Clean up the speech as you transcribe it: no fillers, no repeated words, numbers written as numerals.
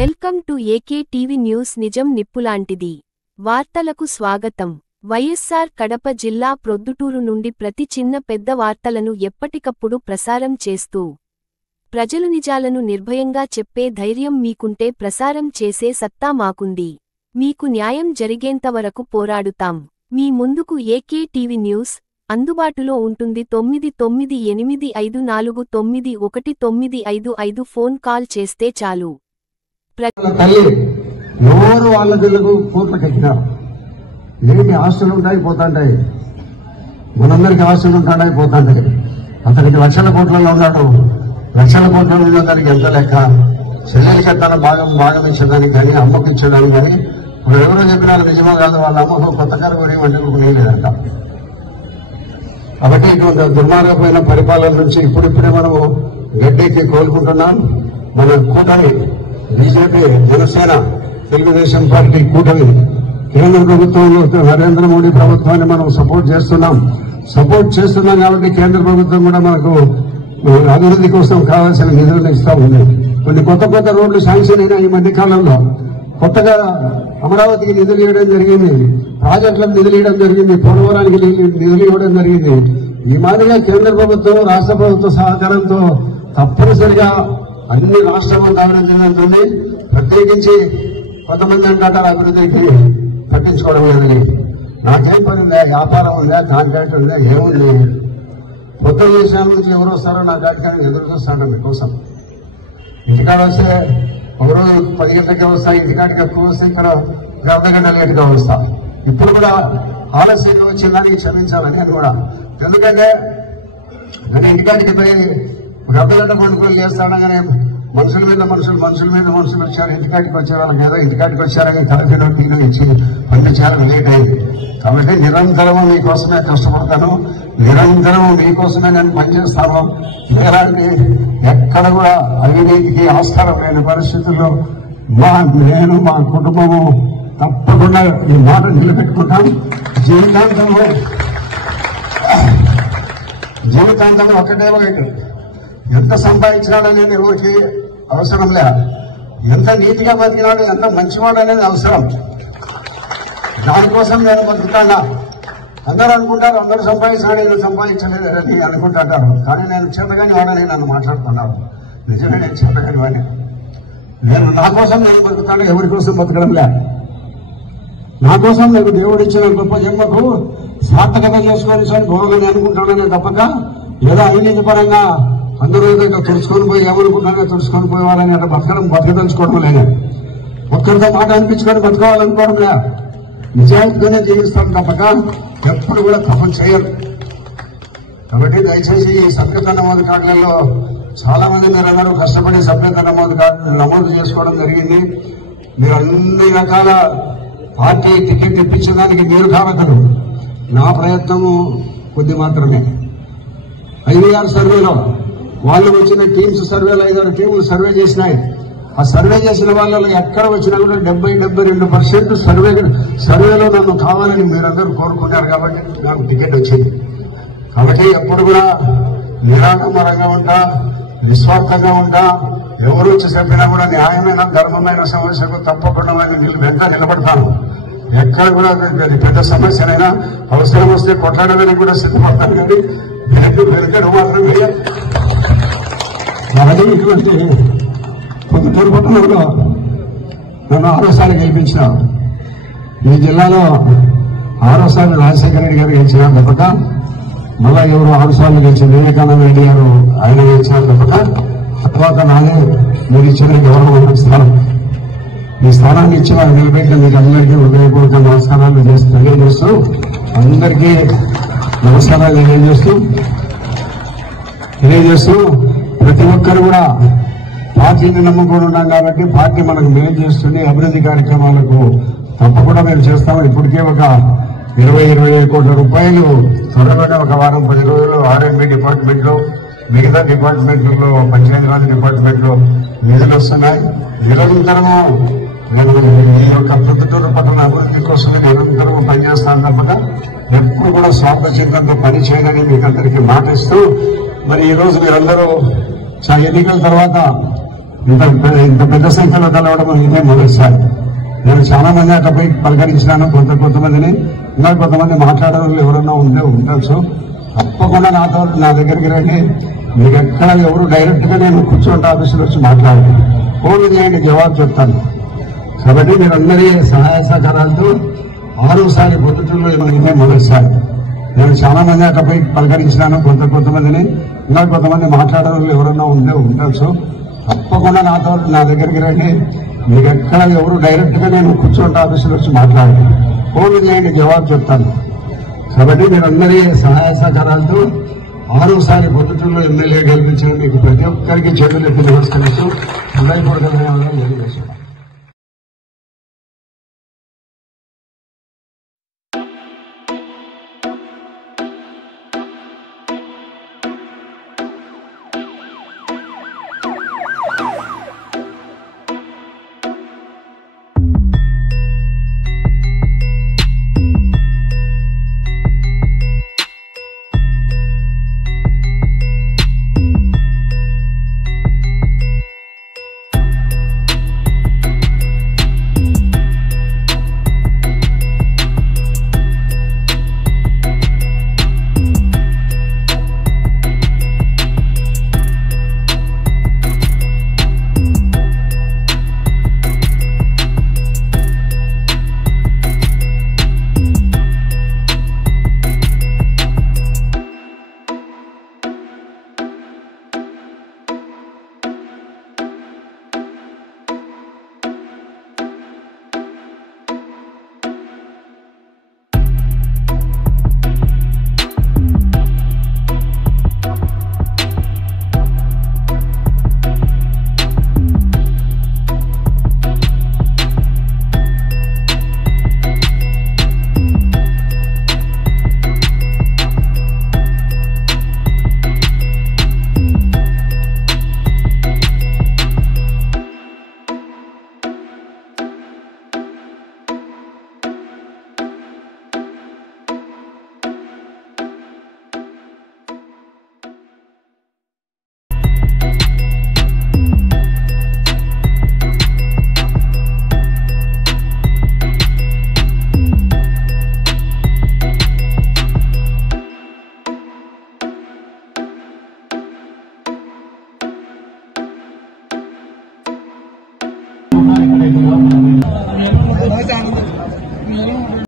Welcome to AK TV news. నిజం నిప్పులాంటిది. వార్తలకు స్వాగతం. వైఎస్ఆర్ కడప జిల్లా ప్రొద్దుటూరు నుండి ప్రతి చిన్న పెద్ద వార్తలను ఎప్పటికప్పుడు ప్రసారం చేస్తూ ప్రజలు నిజాలను నిర్భయంగా చెప్పే ధైర్యం మీకుంటే ప్రసారం చేసే సత్తా మాకుంది. మీకు న్యాయం జరిగేంతవరకు పోరాడుతాం. మీ ముందుకు ఏకే టీవీ న్యూస్ అందుబాటులో ఉంటుంది. 9985491955 ఫోన్ కాల్ చేస్తే చాలు. తల్లి ఎవరు వాళ్ళ పిల్లకు కోట్లకు ఎక్కినారు. ఏంటి ఆస్తులు ఉంటాయి పోతాంటాయి, మనందరికీ ఆస్తులు ఉంటాయి పోతాంటాయి. అతనికి లక్షల కోట్లలో ఉన్నాడు. లక్షల కోట్లలో ఉన్న దానికి ఎంత లెక్క? చెల్లెలకి తన భాగం ఇచ్చేదానికి కానీ అమ్మకు ఇచ్చేదానికి కానీ ఇప్పుడు ఎవరో చెప్పినా నిజమో కాదు. వాళ్ళ అమ్మకు కొత్త కారు కూడా వంటి లేదంట. కాబట్టి ఇటువంటి దుర్మార్గమైన పరిపాలన నుంచి ఇప్పుడిప్పుడే మనము గడ్డెక్కి కోలుకుంటున్నాం. మన కూటమి బీజేపీ, జనసేన, తెలుగుదేశం పార్టీ కూటమి కేంద్ర ప్రభుత్వంలో నరేంద్ర మోడీ ప్రభుత్వాన్ని మనం సపోర్ట్ చేస్తున్నాం కాబట్టి కేంద్ర ప్రభుత్వం కూడా మనకు అభివృద్ధి కోసం కావాల్సిన నిధులను ఇస్తా ఉంది. కొన్ని కొత్త రోడ్లు శాంక్షన్ అయినా ఈ మధ్య కాలంలో. కొత్తగా అమరావతికి నిధులు ఇవ్వడం జరిగింది, ప్రాజెక్టులకు నిధులు ఇవ్వడం జరిగింది, పోలవరానికి నిధులు ఇవ్వడం జరిగింది. ఈ మాదిరిగా కేంద్ర ప్రభుత్వం, రాష్ట్ర ప్రభుత్వ సహకారంతో తప్పనిసరిగా అన్ని రాష్ట్రాలు అభివృద్ధి చెందుతుంది. ప్రత్యేకించి కొంతమంది అంటారు అభివృద్ధికి పట్టించుకోవడం లేదని. నాకేం పని ఉందా? వ్యాపారం ఉందా? కాంట్రాక్ట్ ఉందా? ఏముంది? కొత్త దేశాల నుంచి ఎవరు వస్తారో నా కార్యక్రమం ఎదురు చూస్తాను. మీకోసం ఇంటికాడ వస్తే ఒకరోజు 10 గంటలకే వస్తా, ఇంటికాడికి ఎక్కువ వస్తే ఇక్కడ 50 గంటల లేటుగా వస్తా. ఇప్పుడు కూడా ఆలస్యంగా వచ్చిన దానికి క్షమించాలని నేను కూడా. ఎందుకంటే ఇంటికాడికి పోయి 50 గంటల పండుగలు చేస్తానగానే మనుషుల మీద మనుషులు వచ్చారు. ఇంటికాడికి వచ్చే వాళ్ళకి ఏదో ఇంటికాడికి వచ్చారని తలపిలో టీలు ఇచ్చి పని చేయాలని లేట్ అయింది. కాబట్టి నిరంతరము మీకోసమే కష్టపడతాను, నిరంతరం మీకోసమే నేను పనిచేస్తాను. ఎలాంటి ఎక్కడ కూడా అవినీతికి ఆస్కారం లేని పరిస్థితుల్లో నేను మా కుటుంబము తప్పకుండా ఈ మాట నిలబెట్టుకుంటాం. జీవితాంతంలో ఒక్కటే ఒకటి, ఎంత సంపాదించినాడు అనేది ఎవరికి అవసరం లే. ఎంత నీతిగా బతికినాడు, ఎంత మంచివాడు అనేది అవసరం. దానికోసం నేను బతుకుతానా. అందరూ అనుకుంటారు అందరూ సంపాదించినాడు, నేను సంపాదించలేదని అనుకుంటారు. కానీ నేను చేతగాని వాడని నన్ను మాట్లాడుతున్నాను. నిజమే, నేను చేతగాని వాడిని. నేను నా కోసం నేను బతుకుతాను, ఎవరి కోసం బతకడం లే. నా కోసం నేను దేవుడు ఇచ్చిన గొప్ప జన్మకు సార్థకత చేసుకొని పోవాలని అనుకుంటాననే తప్పక ఏదో అవినీతి పరంగా అందరూ తుడుచుకొని పోయి ఏమనుకున్నాగా తుడుచుకొని పోయేవాళ్ళని అట్లా బతకదలుచుకోవడం లేదు. ఒక్కరితో మాట అనిపించుకొని బతకాలనుకోవడం లే. నిజాయితీగానే జీవిస్తాను తప్పక ఎప్పుడు కూడా తప్పని చేయరు. కాబట్టి దయచేసి ఈ సభ్యత నమోదు కార్డులలో చాలా మంది మీరందరూ కష్టపడి సభ్యత నమోదు కార్డు నమోదు చేసుకోవడం జరిగింది. మీరు అన్ని రకాల పార్టీ టికెట్ ఇప్పించడానికి మీరు కావద్దు. నా ప్రయత్నము కొద్ది మాత్రమే. IVR సర్వేలో వాళ్ళు వచ్చిన టీమ్స్ సర్వేలో 5 టీములు సర్వే చేసినాయి. ఆ సర్వే చేసిన వాళ్ళలో ఎక్కడ వచ్చినా కూడా 70-72% సర్వేలో నన్ను కావాలని మీరందరూ కోరుకున్నారు. కాబట్టి నాకు టికెట్ వచ్చింది. కాబట్టి ఎప్పుడు కూడా నిరాడంబరంగా ఉంటా, నిస్వార్థంగా ఉంటా. ఎవరు వచ్చి చెప్పినా కూడా న్యాయమైన ధర్మమైన సమస్యకు తప్పకుండా వెంట నిలబడతాను. ఎక్కడ కూడా పెద్ద సమస్యనైనా అవసరం వస్తే కొట్లాడడానికి కూడా సిద్ధపడతాను. కానీ వెనుకడు మాత్రం అలాగే ఇటువంటి పొద్దుటూరు పట్టణంలో నన్ను 6సారి గెలిపించిన ఈ జిల్లాలో 6సారి రాజశేఖర రెడ్డి గారు గెలిచిన తప్పక మళ్ళా ఎవరు 6 సార్లు గెలిచిన వివేకానంద రెడ్డి గారు ఆయన గెలిచిన తప్పక తర్వాత నాదే మీరు ఇచ్చిన గౌరవం స్థానం. ఈ స్థానాన్ని ఇచ్చిన నిలబెట్టిన మీకు అందరికీ హృదయపూర్వక నమస్కారాలు తెలియజేస్తూ అందరికీ నమస్కారాలు తెలియజేస్తూ ప్రతి ఒక్కరు కూడా పార్టీని నమ్ముకొని ఉన్నాం కాబట్టి పార్టీ మనకు మేలు చేస్తుంది. అభివృద్ధి కార్యక్రమాలకు తప్పకుండా మేము చేస్తాము. ఇప్పటికే ఒక 20-25 కోట్ల రూపాయలు త్వరలోనే ఒక వారం 10 రోజులు R&B డిపార్ట్మెంట్లో, మిగతా డిపార్ట్మెంట్లలో, పంచాయతీరాజ్ డిపార్ట్మెంట్లో నిధులు వస్తున్నాయి. నిరంతరము నేను ఈ యొక్క ప్రొద్దుటూరు పట్టణ అభివృద్ధి కోసమే నిరంతరము పనిచేస్తాను తప్పక ఎప్పుడు కూడా స్వార్థ చింతనతో పని చేయాలని మీకు అందరికీ మాట ఇస్తూ, మరి ఈ రోజు మీరందరూ ఎన్నికల తర్వాత ఇంత పెద్ద సంఖ్యలో కలవడం ఇదే మొదటిసారి. నేను చాలా మంది అక్కడ పోయి పలకరించినాను, కొంతమందిని. ఇంకా కొంతమంది మాట్లాడేవాళ్ళు ఎవరన్నా ఉండొచ్చు. తప్పకుండా నా దగ్గరికి రండి. మీకు ఎక్కడ ఎవరు డైరెక్ట్ గా నేను కూర్చోండి ఆఫీసులో వచ్చి మాట్లాడండి, ఫోన్ చేయండి, జవాబు చెప్తాను. కాబట్టి మీరందరి సహాయ సహకారాలతో 6సారి పొద్దుటూరులో ఇదే మొదటిసారి. నేను చాలా మంది అక్కడ పోయి పలకరించినాను, కొంతమందిని. ఇంకా కొంతమంది మాట్లాడేవాళ్ళు ఎవరన్నా ఉండొచ్చు. తప్పకుండా నా దగ్గరికి రండి. మీకు ఎక్కడ ఎవరు డైరెక్ట్ గా నేను కూర్చోండి ఆఫీసులో వచ్చి మాట్లాడండి, ఫోన్ చేయండి, జవాబు చెప్తాను. కాబట్టి మీరందరి సహాయ సహకారాలతో 6సారి పొద్దుటూరులో ఎమ్మెల్యే గెలిపించిన మీకు ప్రతి ఒక్కరికి చేతులెత్తి నమస్కరిస్తూ హృదయపూర్వక ధన్యవాదాలు తెలియజేస్తున్నాను.